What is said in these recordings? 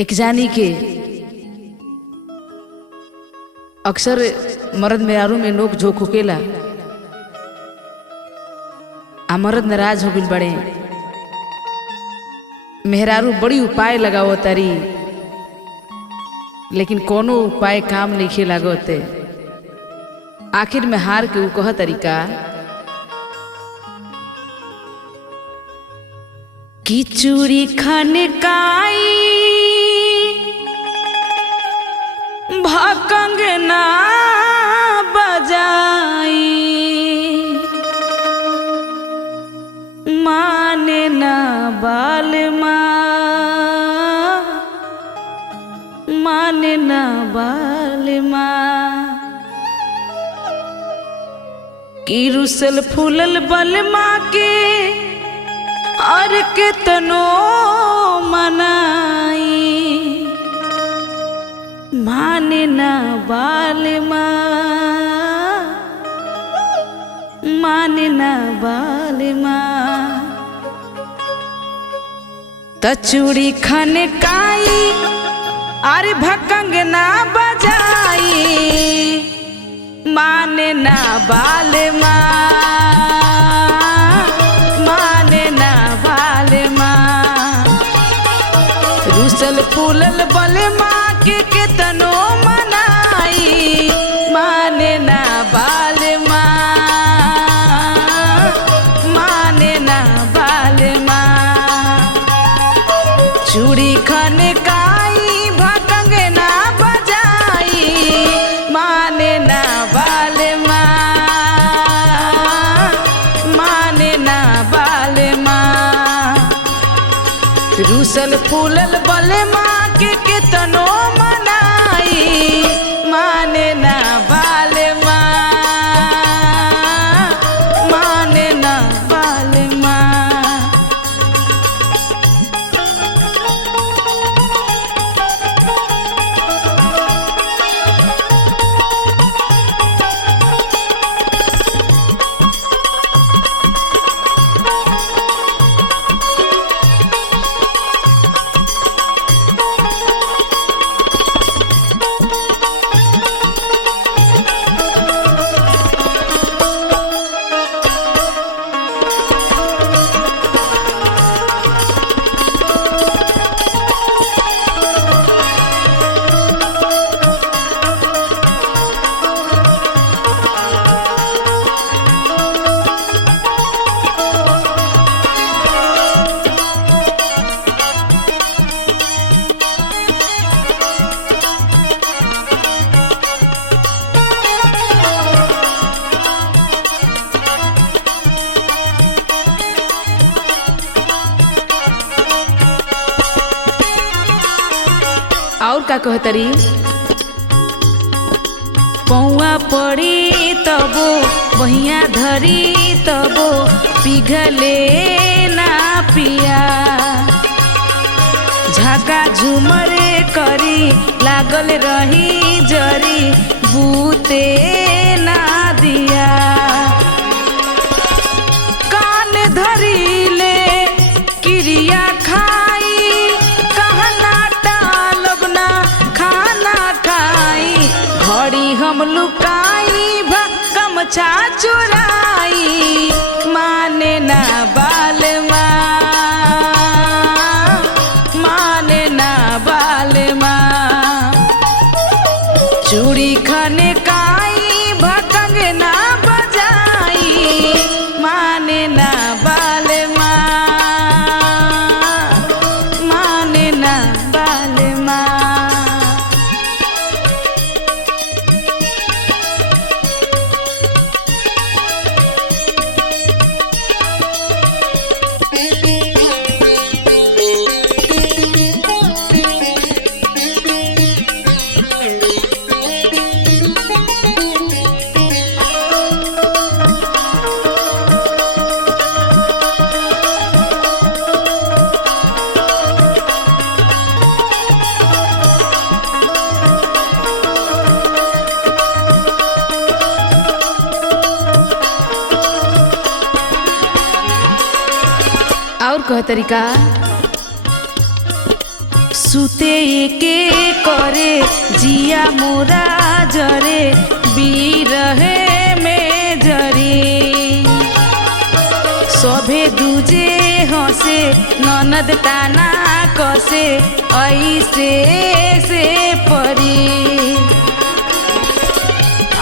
एक जानी के अक्सर मर्द मेहरारू में नोक झोंक होकेला आ मर्द नाराज हो गइल बड़े। मेहरारू बड़ी उपाय लगाओ तारी लेकिन कोनो उपाय काम नहीं लागते। आखिर में हार के ऊ कह तरीका कि चूड़ी खनकाई भकंग ना बजाई माने ना बाल माने ना बाल कि रुसल फूलल बलमा के और कितनो मनाई माने ना बाल माने ना बाल त चूड़ी खनकाई अरे भकंग ना बजाई माने ना बाल माने ना बाल रुसल फूलल बलमा के कितनो मनाई माने ना बाल माने ना बाल चूड़ी खनकाई भकंग ना बजाई माने ना बाल माने ना बाल रुसल फूलल बलमा के कितनो मनाई माने ना बाल माने ना बाल और का कहतरी पौआ पड़ी तबो बहिया धरी तबो पिघले ना पिया झाका झुमरे करी लागल रही जरी बूते ना दिया कान धरी ले क्रिया खाई कहना घड़ी हम लुकाई गमछा चुराई माने ना बाल माने ना बाल चूड़ी खनकाई भकंग ना बजाई माने ना बाल माने ना बाल और कह तरीका सुते के करे जिया मोरा जरे बिरहे में जरी सभे दूजे हंसे ननद ताना कसे ऐसे से परी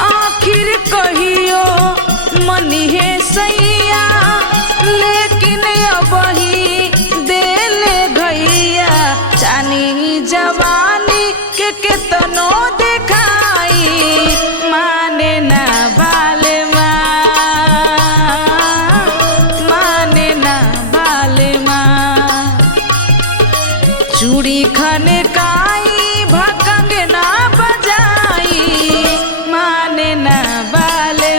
आखिर कहियो मनी है सैया लेकिन अबही देले गैया चानी जवानी के केतनो देखाई माने ना बाले माने ना बाले चूड़ी खने काई भकंग ना बजाई माने ना बाले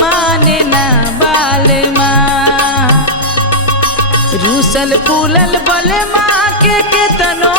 माने ना बाले रूसल फूलल बले माँ के तनो